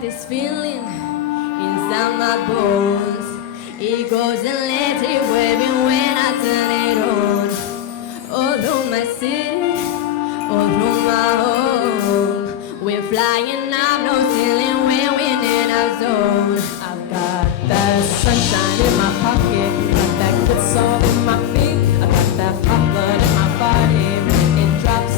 This feeling inside my bones, it goes electric waving when I turn it on. All through my city, all through my home, we're flying up, no ceiling when we're in our zone. I've got that sunshine in my pocket, got that good soul in my feet, I got that hot blood in my body when it drops.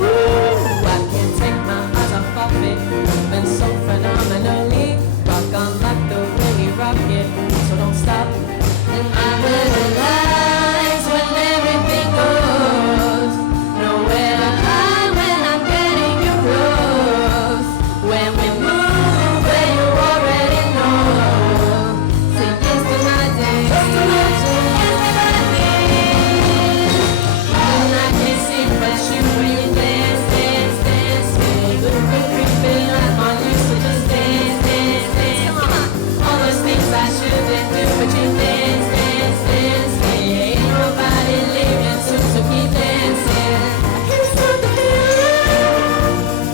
Woo, I can't take my eyes off of it, moving so phenomenally. Rock on like the way we rock it, so don't stop. And I realize when everything goes, nowhere to hide when I'm getting you close. When we move, where you already know. Say yes to my day, yes to my day, yes to my day. And I can't see but you when you dance, dance, dance. Good, good, creeping up on you, so just dance, dance, dance. Come on, all those things I shouldn't do, but you dance, dance, dance. Ain't nobody leaving soon, so keep dancing. I can't stop the feeling.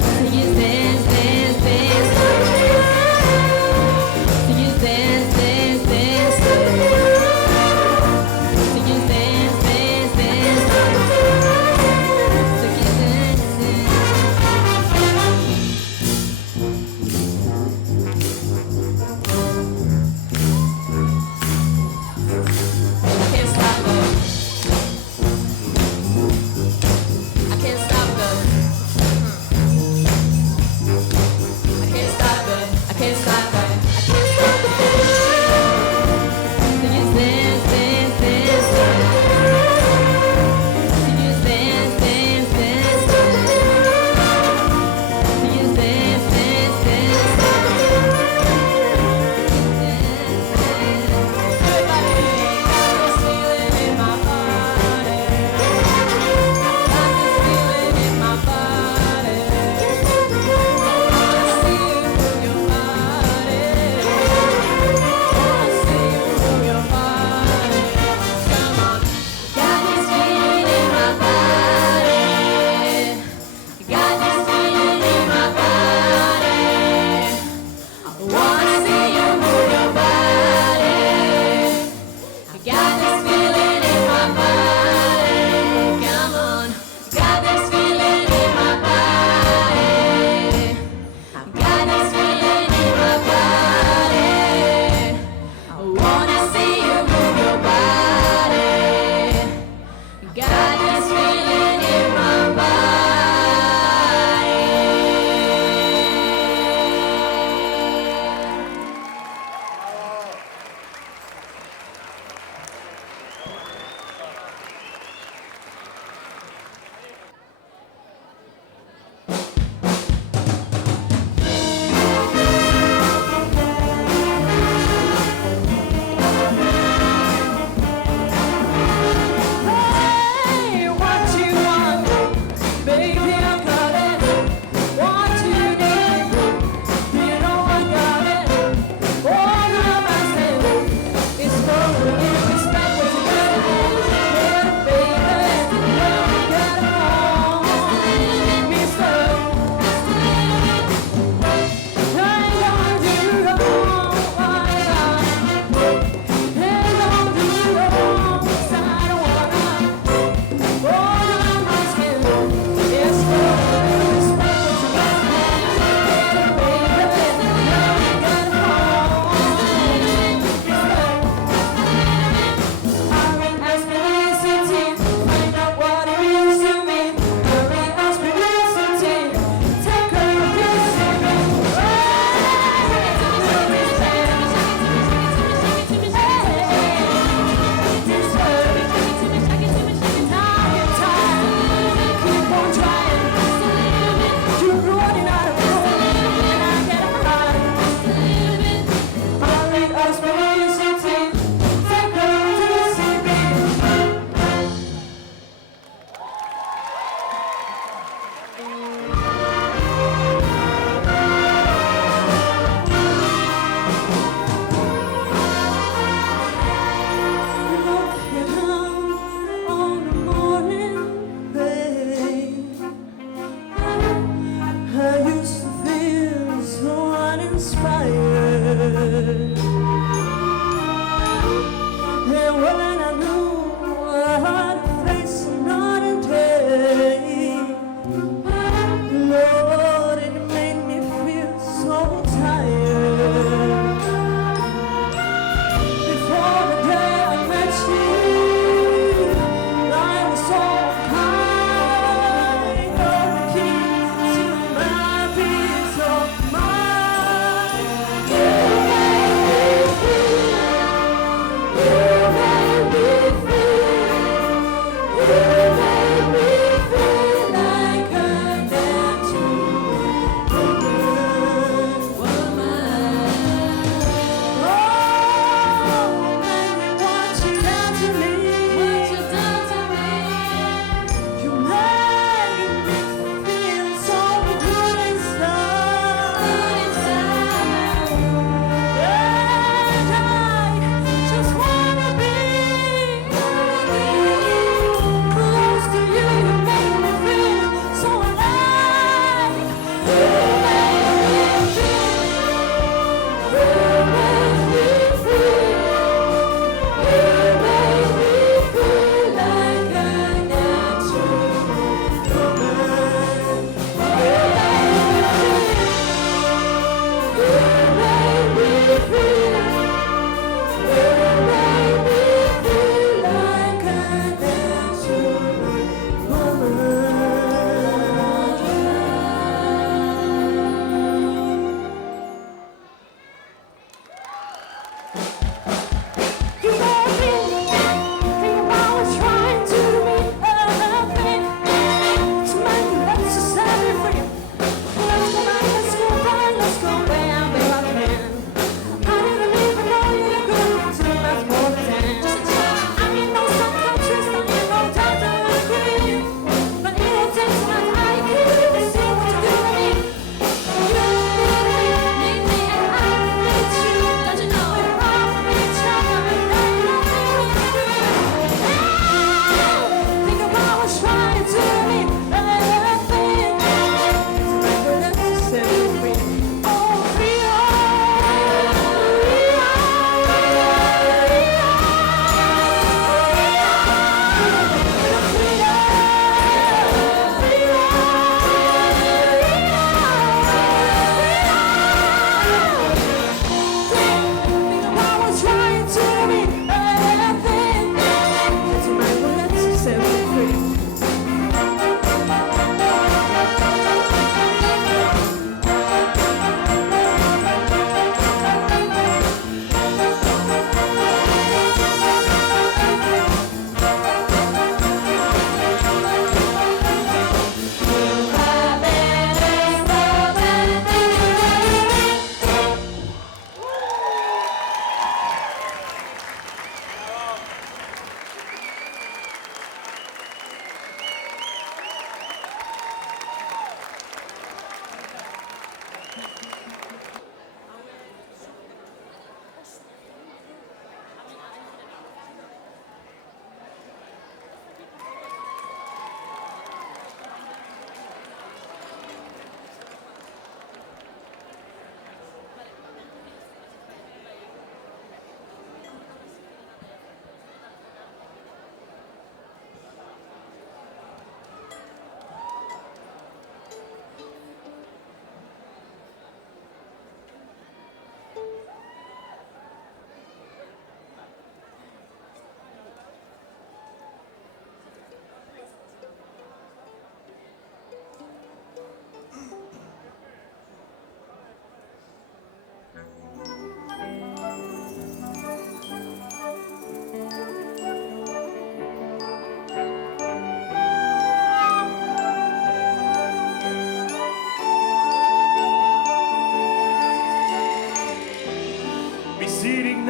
So you dance, dance, dance. So you dance, dance, dance. So you dance, dance, dance. So keep dancing.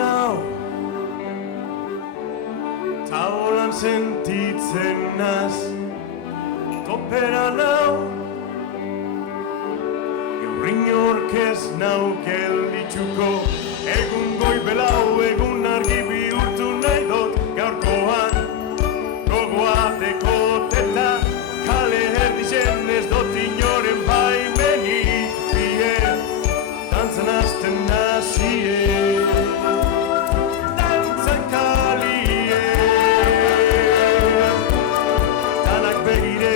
nau ta holan sentitzen naz topera nau Inork ez nau gelditzuko egun goibelau egun argi bihurtu nahi dut gaurkoan gogoa dekoteta kale erdizen ez dut inoren baimenik bie dantzan hasten nazie dantzan kalie danak begire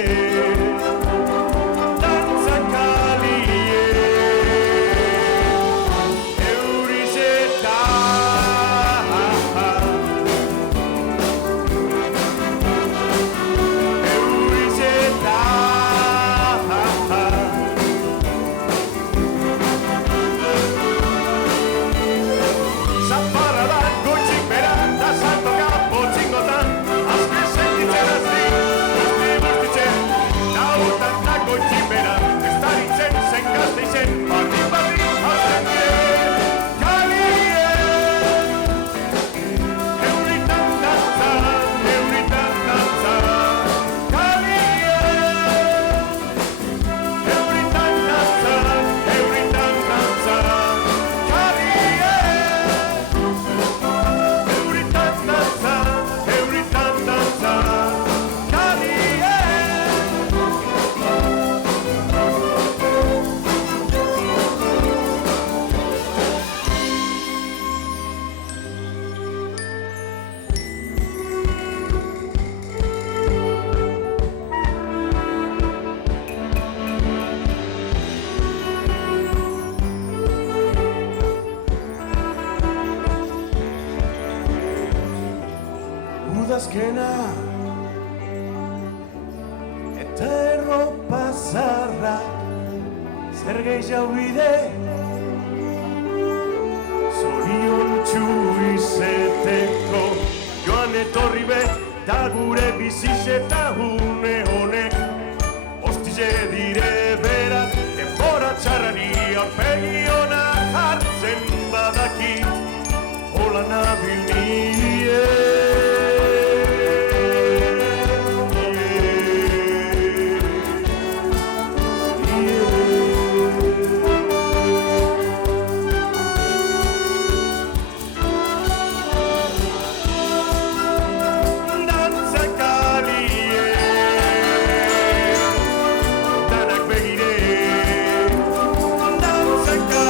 Udazkena eta erropa zarra zer gehiago bide zoriontsu izeteko joan etorri bet da gure bizizeta une honek ostile dire beraz denbora txarrari aurpegi ona jartzen badakit hola nabil nire Dantzan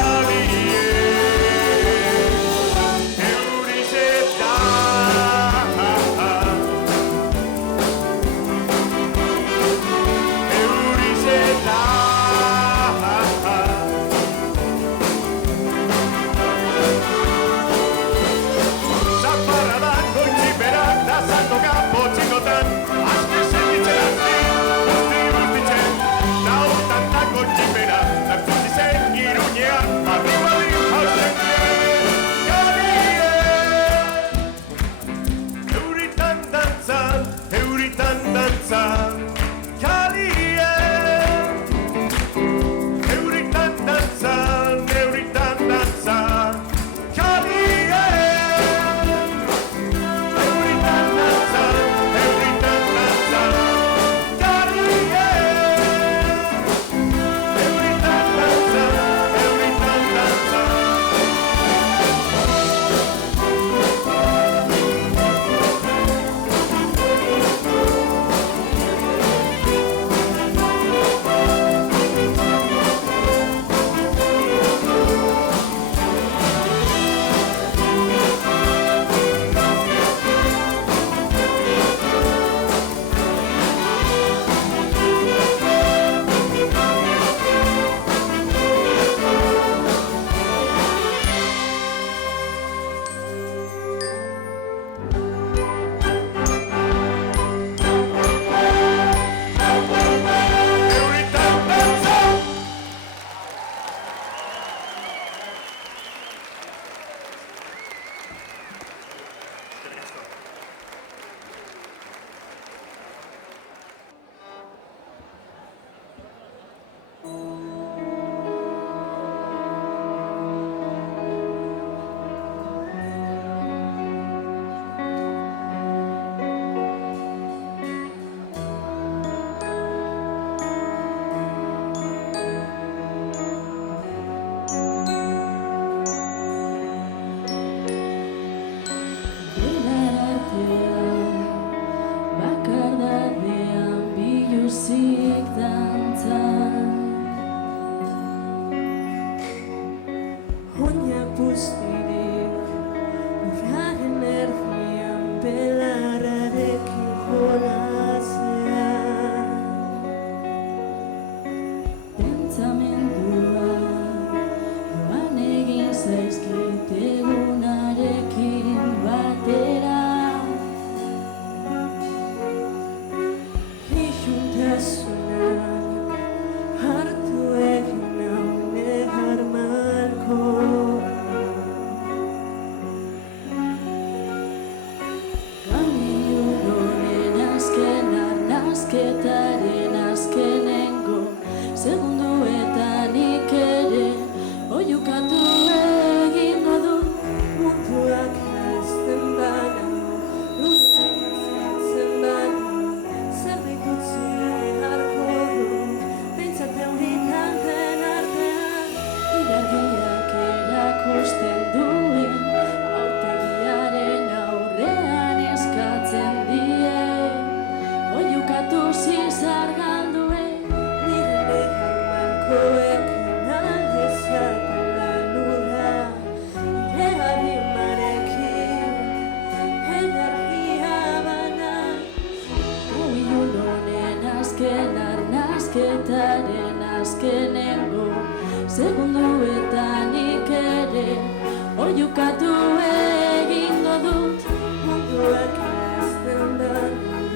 oiukatu egingo dut. Munduak ezten da,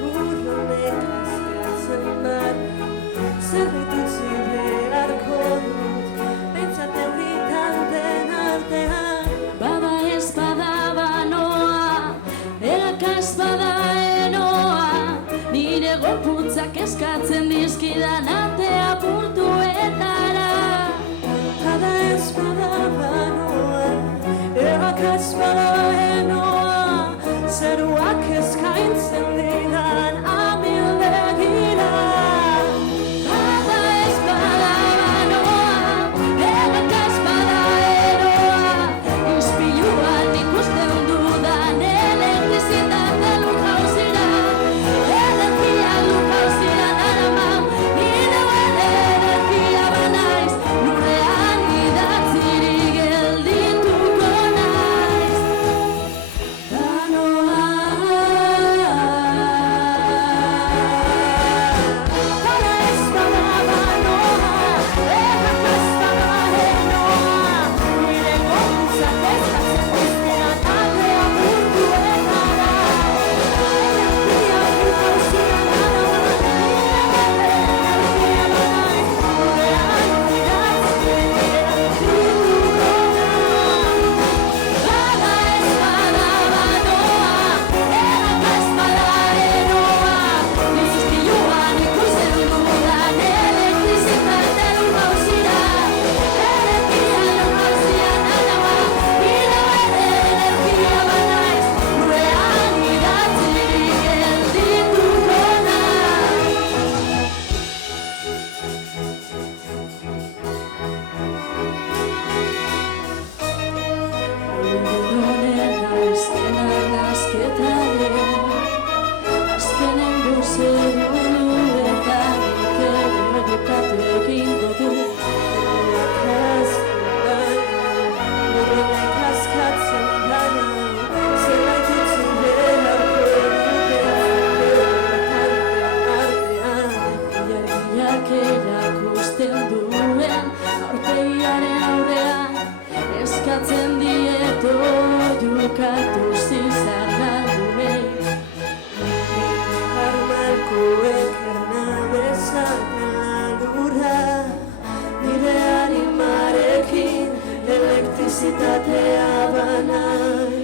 urronek azkatzen da, zerbait utzi beharko dut, pentsat euritanten artean. Bada ez bada banoa, eraka ez bada enoa, nire gorputzak eskatzen dizkidan atea puntuetara. Bada ez bada banoa, eraka ez bada enoa, zeruak eskaintzen didan amildegira. Bada ez bada banoa, eraka ez bada enoa, ispiluan ikusten dudan elektrizitate lurjauzira. Energia lurjauzira narama, ineuen energia banaiz, lurrean idatzirik geldituko naiz. Banoa. Bada ez bada banoa, eraka ez bada enoa, nire gorputzak eskatzen dizkidan atea puntuetara. Energia lurjauzira narama, ineuen energia banaiz, lurrean idatzirik geldituko naiz. Bada ez bada banoa, eraka ez bada enoa, ispiluan ikusten dudan elektrizitate lurjauzira. Energia lurjauzira narama, ineuen energia banaiz, lurrean idatzirik geldituko naiz. Honen azken argazketaren, azkenengo seguruetan edukatu egingo du. Urronek askatzen dana, zerbait utzi beharko dute artean. Erakusten duen aurpegiaren aurrean, eskatzen dieto jukatu zizarraduei. Armalkoek erna dezaten lurra, nire animarekin elektrizitatea banai.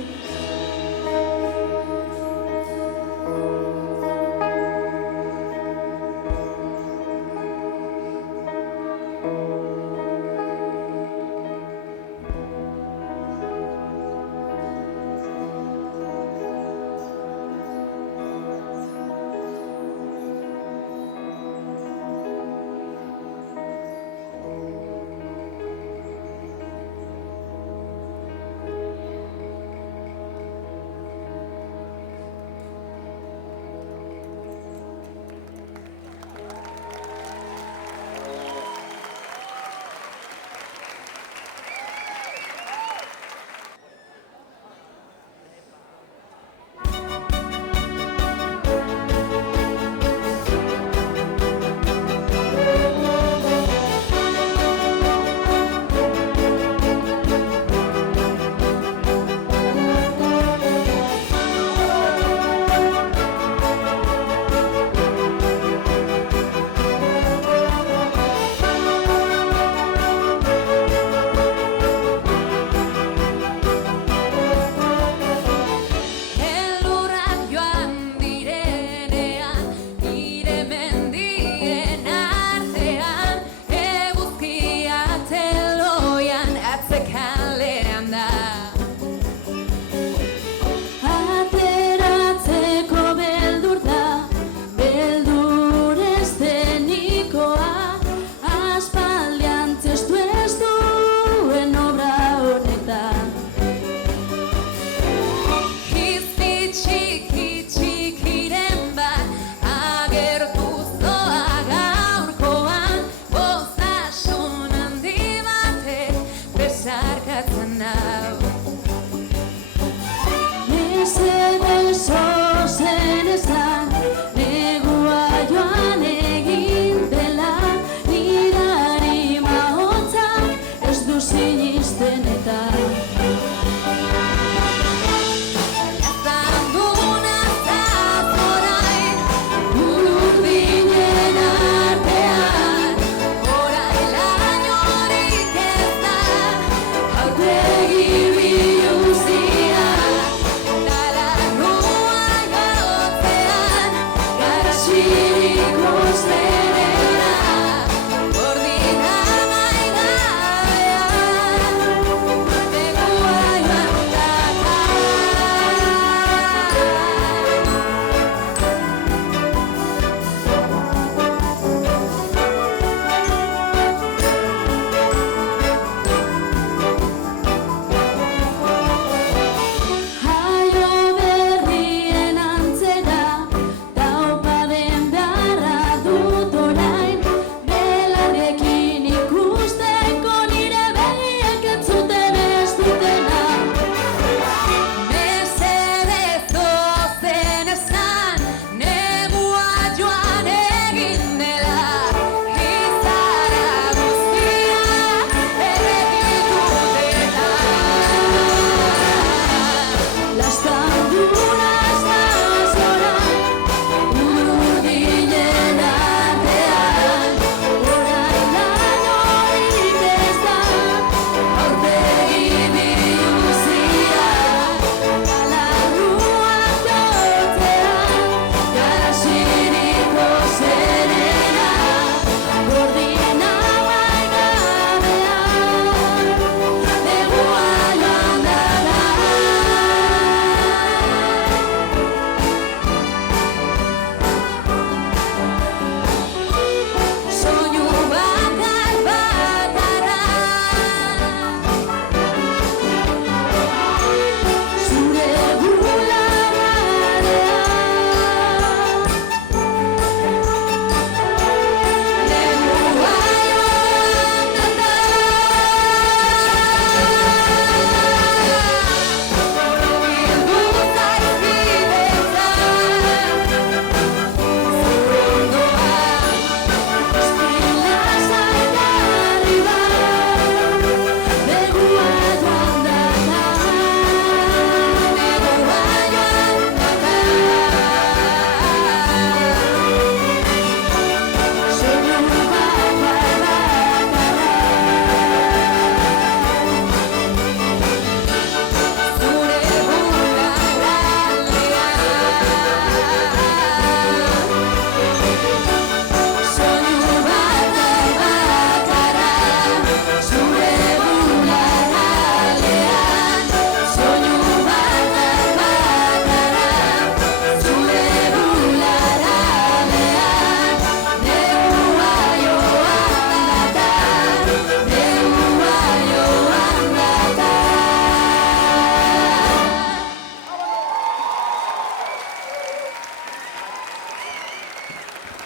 sinisten eta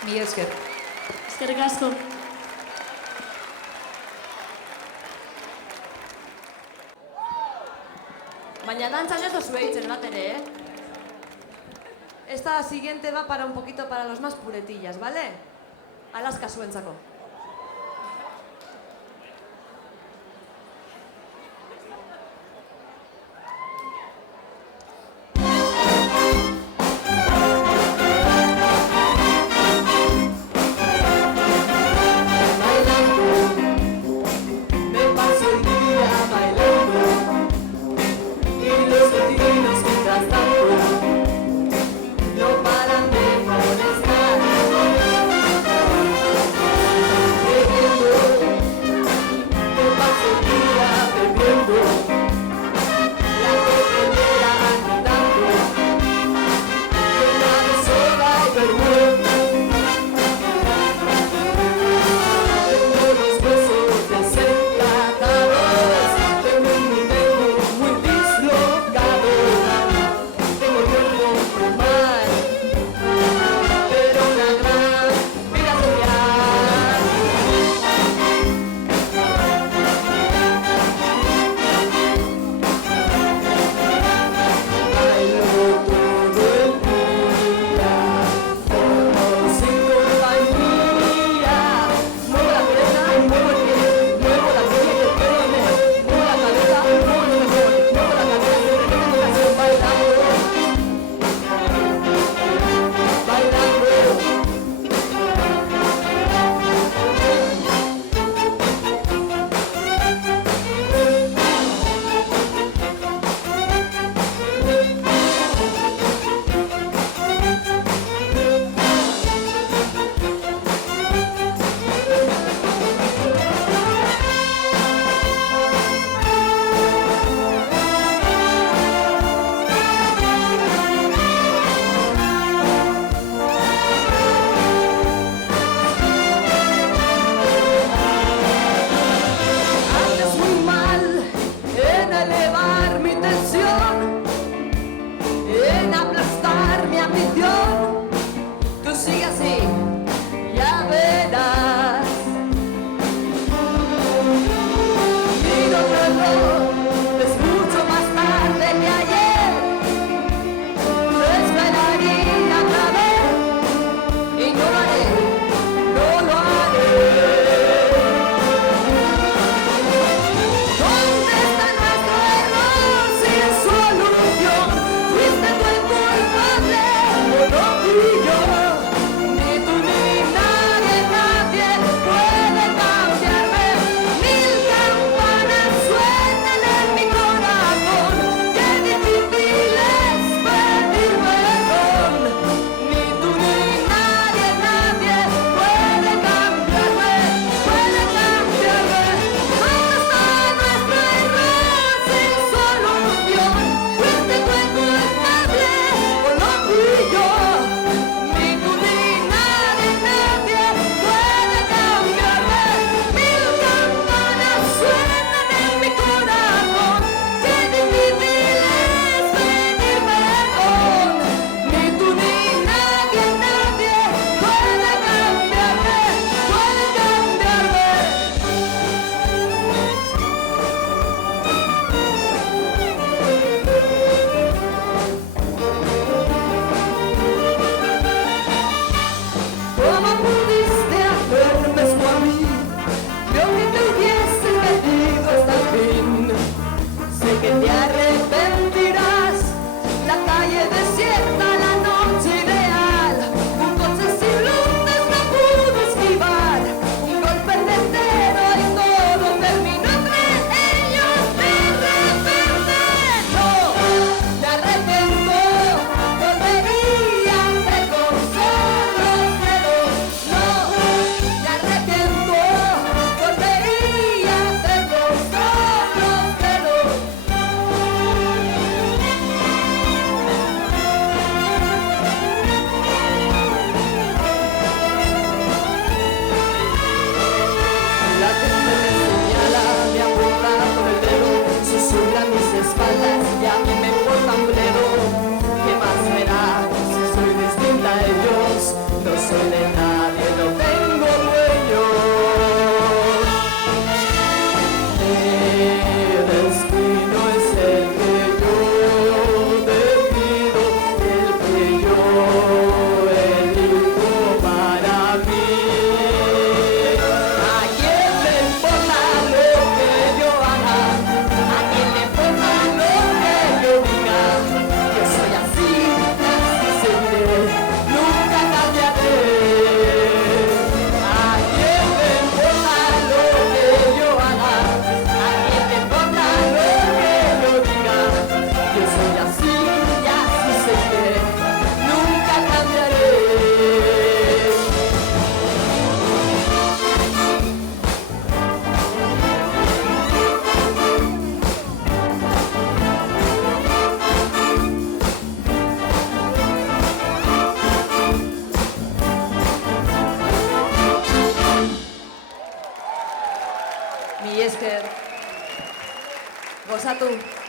Mila esker. Eskerrik asko. Baina dantzan ez dozu eitzen bat ere, Esta siguiente va para un poquito para los más puretillas, ¿vale? Alaska zuentzako. No paran de molestar. pasa tú?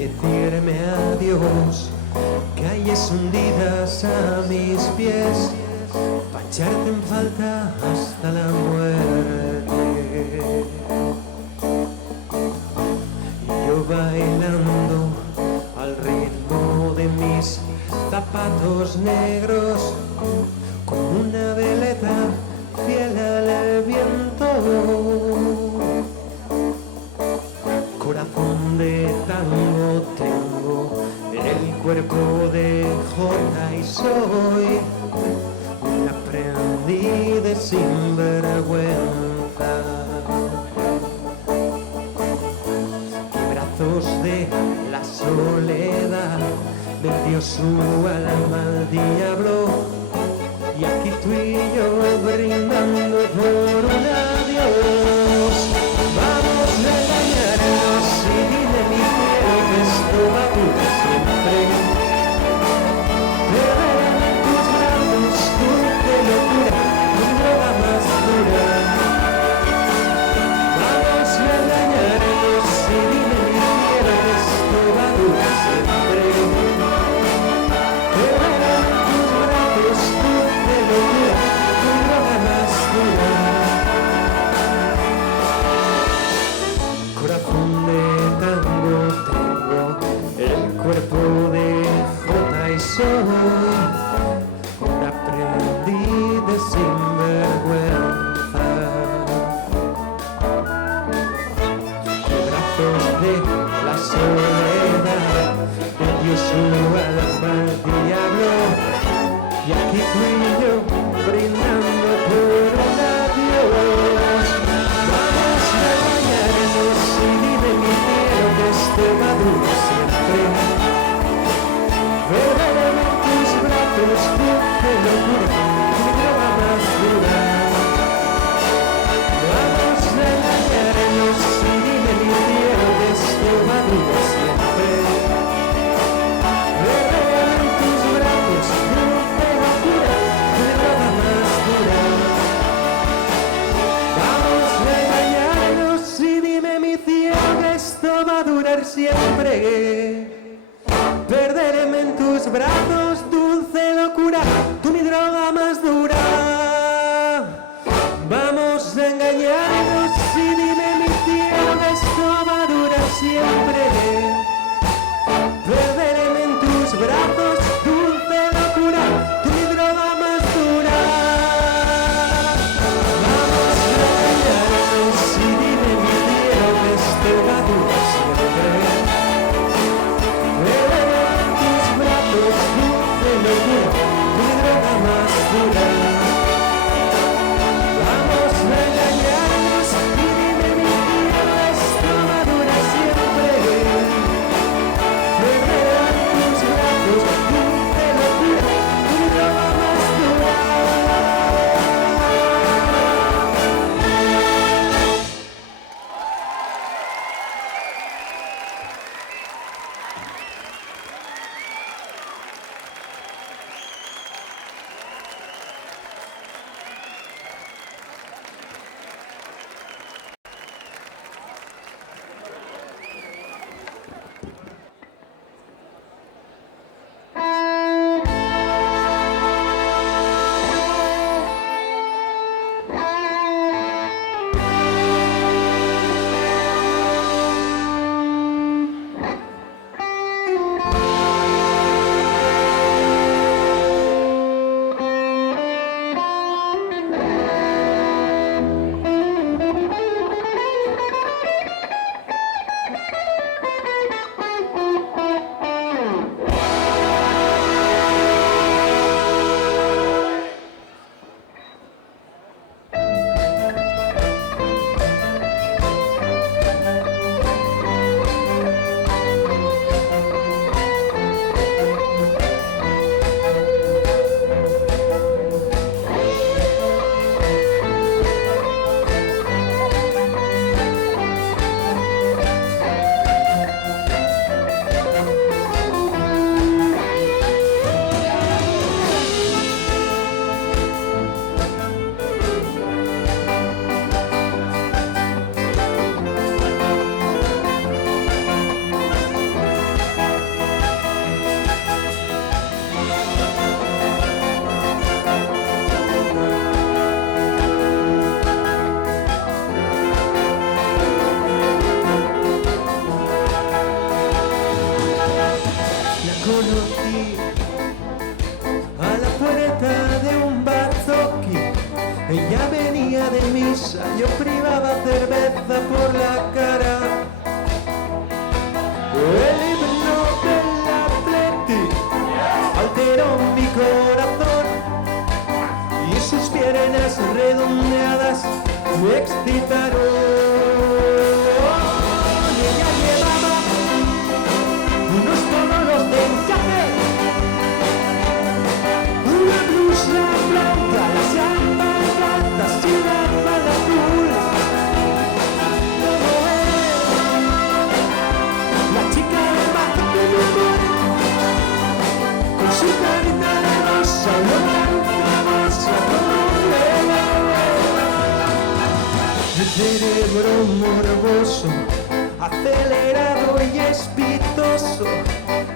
decirme adiós, calles hundidas a mis pies, pa' echarte en falta hasta la muerte. Y yo bailando al ritmo de mis zapatos negros, como una veleta fiel al viento. Corazón de tango tengo, el cuerpo de jota y soy un aprendiz de sinvergüenza. Y brazos de la soledad vendió su alma al diablo, y aquí tú y yo brindando por un adiós. Vamos a engañarnos y dile mi cielo que esto va a durar siempre. Beberme en tus brazos, dulce locura, tu droga más dura. Vamos a engañarnos y dile mi cielo que esto va a durar siempre. Beberme en tus brazos, dulce locura, tu droga más dura. Corazón de tango tengo, el cuerpo de jota y soy un aprendiz de sinvergüenza. De brazos de la soledad vendió su alma al diablo, y aquí tú y yo brindando por un adiós. Vamos a engañarnos y dime mi cielo que esto va a durar siempre. Beberme en tus brazos, dulce locura, mi droga más dura. Vamos a engañarnos y dime mi cielo que esto va a durar siempre. Beberme en tus brazos, dulce locura, mi droga más dura. Vamos a engañarnos y dime mi cielo que esto va a durar siempre. Perderme en tus brazos, dulce locura, tú mi droga blusa, yo privaba cerveza por la cara. El himno del Atleti alteró mi corazón y sus piernas redondeadas me excitaron. Ella llevaba unos pololos de encaje, una blusa blanca, las alpargatas y la falda azul. Como es la chica del barco de mi amor, con su carita de rosa, una blanca rosa como el cerebro morboso, acelerado y espitoso,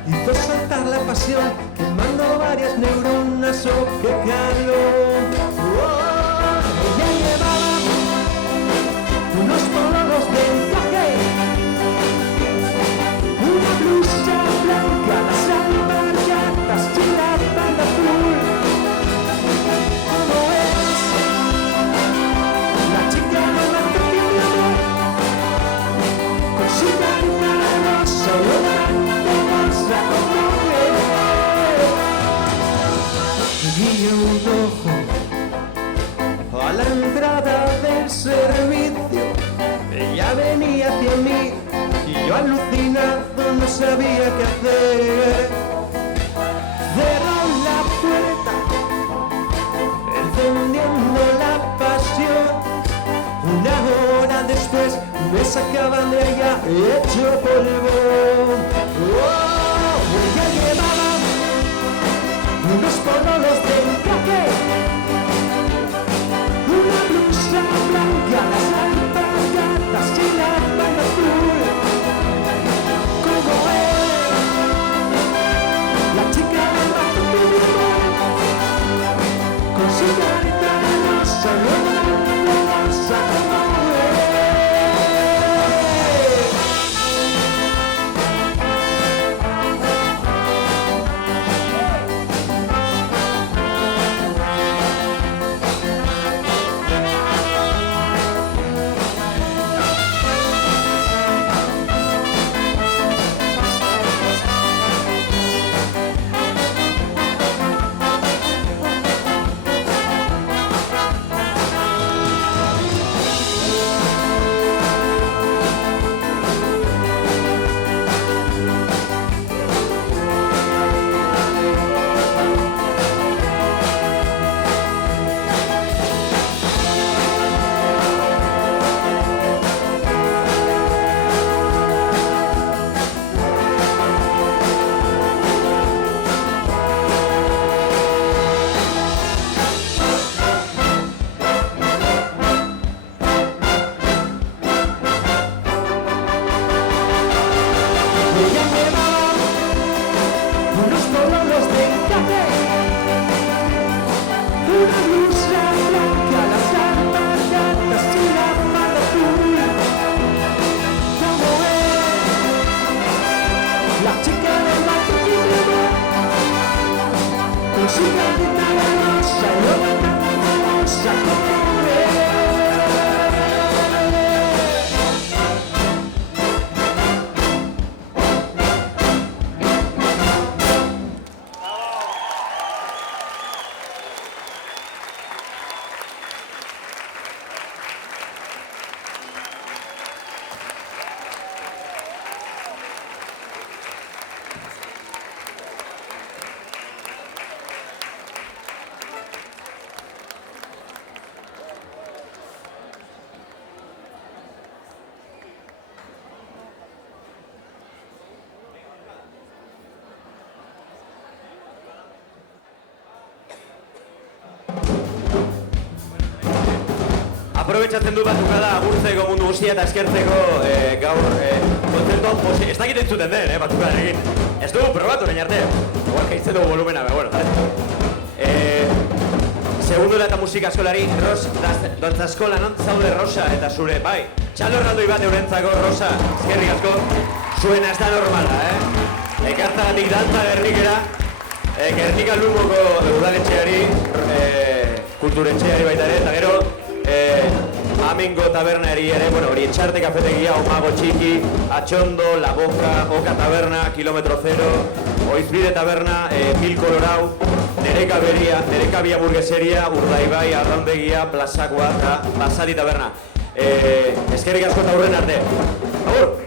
hizo saltar la pasión, quemando varias neuronas. ¡Oh, qué calor! ¡Oh! Ella llevaba unos pololos de encaje, una blusa blanca, las alpargatas y la falda azul. ¿Cómo es la chica de la que mi amor? Con su carita rosa, una rosa como guiñó un ojo a la entrada del servicio. Ella venía hacia mí y yo alucinado no sabía qué hacer. Cerró la puerta, encendiendo la pasión. Una hora después me sacaban de allá hecho polvo. Oh, ella llevaba unos pololos de encaje, una blusa blanca, las alpargatas y la falda azul. Como es la chica del barco de mi amor, con su carita de rosa, una rosa como Aprobetxatzen dut batukada agurtzeko mundu guztia eta eskertzeko gaur kontzertuan posi... Ez dakit entzuten den, batukadarekin. Ez dugu probatu nahi arte. Igual kaitzen dugu volumena, bueno, jale. Segundura eta musika eskolari, dantza eskola non zaude Rosa eta zure, bai. Txalo erraldoi bat eurentzako, Rosa, eskerrik asko. Zuena ez da normala, Ekartzagatik dantza Gernikera, Gernika Lumoko udaletxeari, kulturetxeari baita ere, eta gero, Amingo tabernari ere, bueno, hori etxarte kafetegia, Omago Txiki, Atxondo, La Boca, Oka Taberna, Kilometro Zero, Oizbide Taberna, Mil Colorau, Nerekabia Burgueseria, Urdaibai, Arraundegia, Plazakoa eta Basari Taberna. Eskerrik asko eta hurren arte. Agur!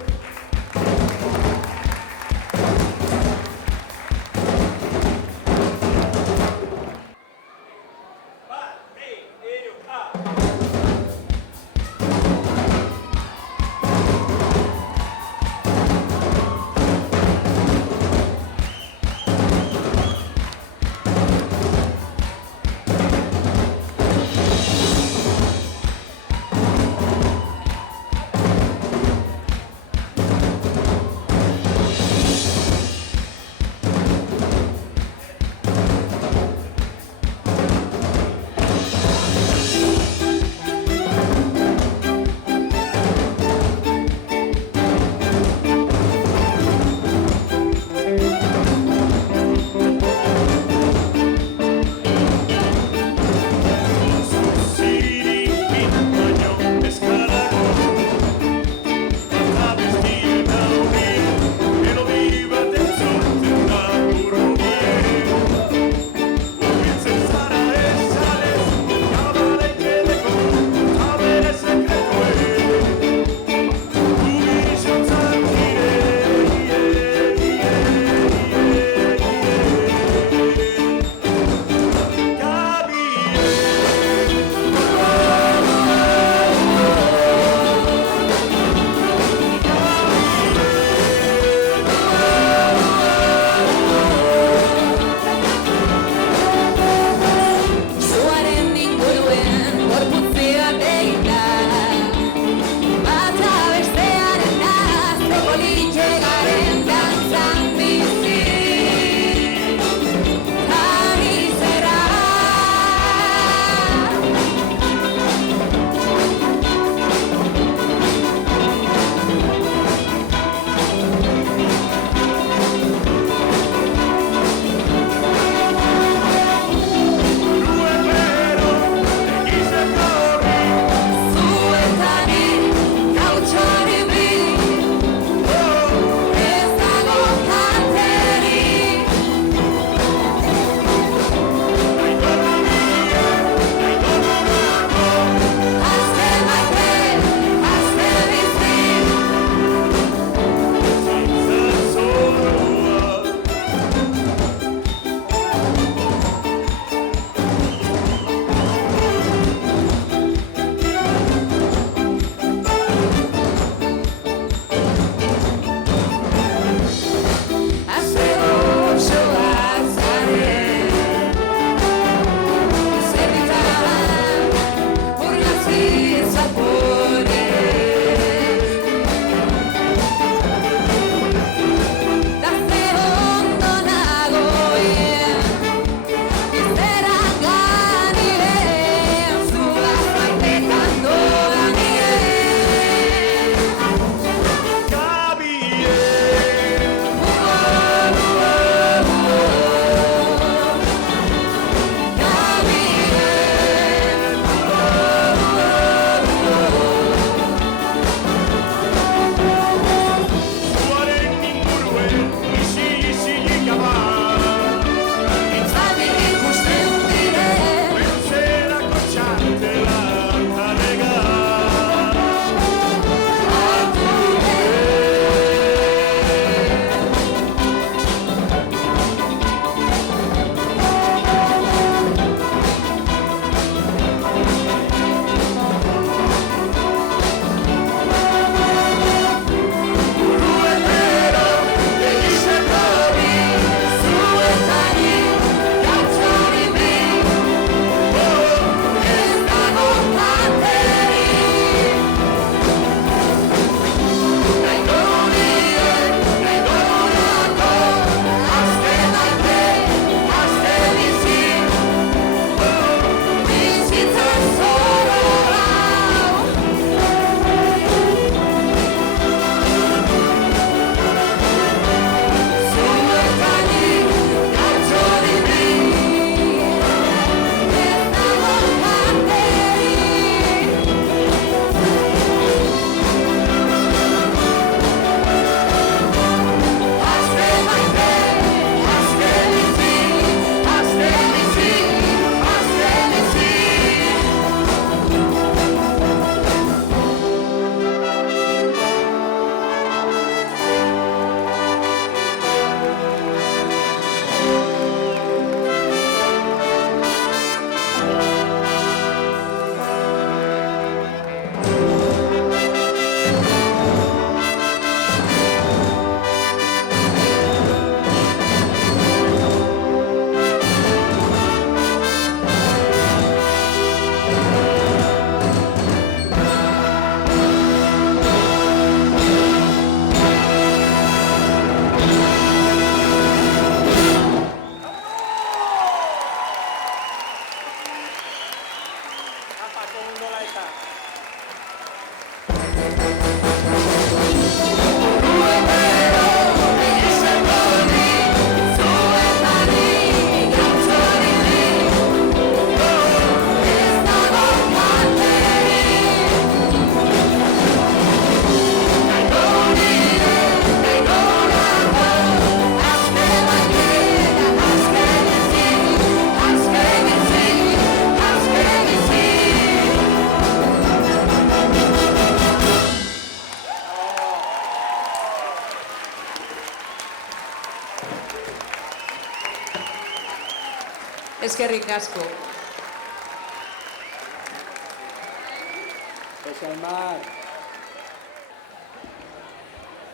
Eskerrik asko.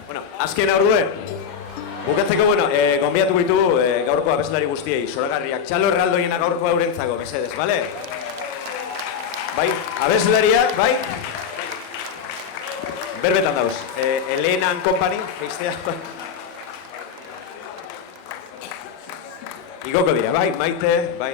Bueno, azken aurrue. Bukatzeko, bueno, gonbiatu bitu gaurko abeslari guztiei, zoragarriak. Txalo erraldoiena gaurko eurentzako, mesedez, bale? Bai, abeslariak, bai? Berbetan dauz. Elena and Company, geiztea. Igoko dira, bai, Maite, bai.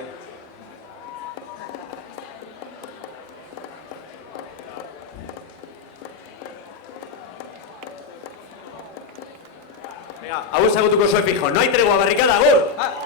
Venga, hau ezagutuko zuen fijo. No hay tregua, barrikada, agur!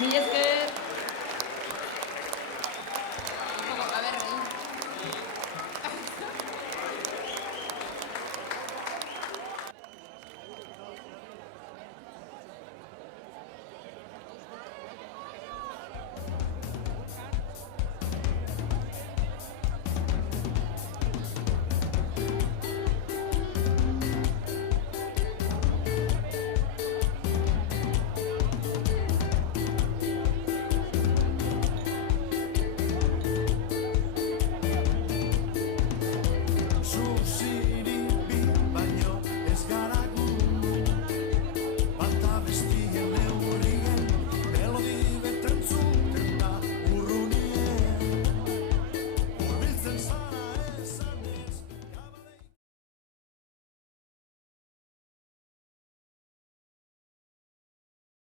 Mila esker.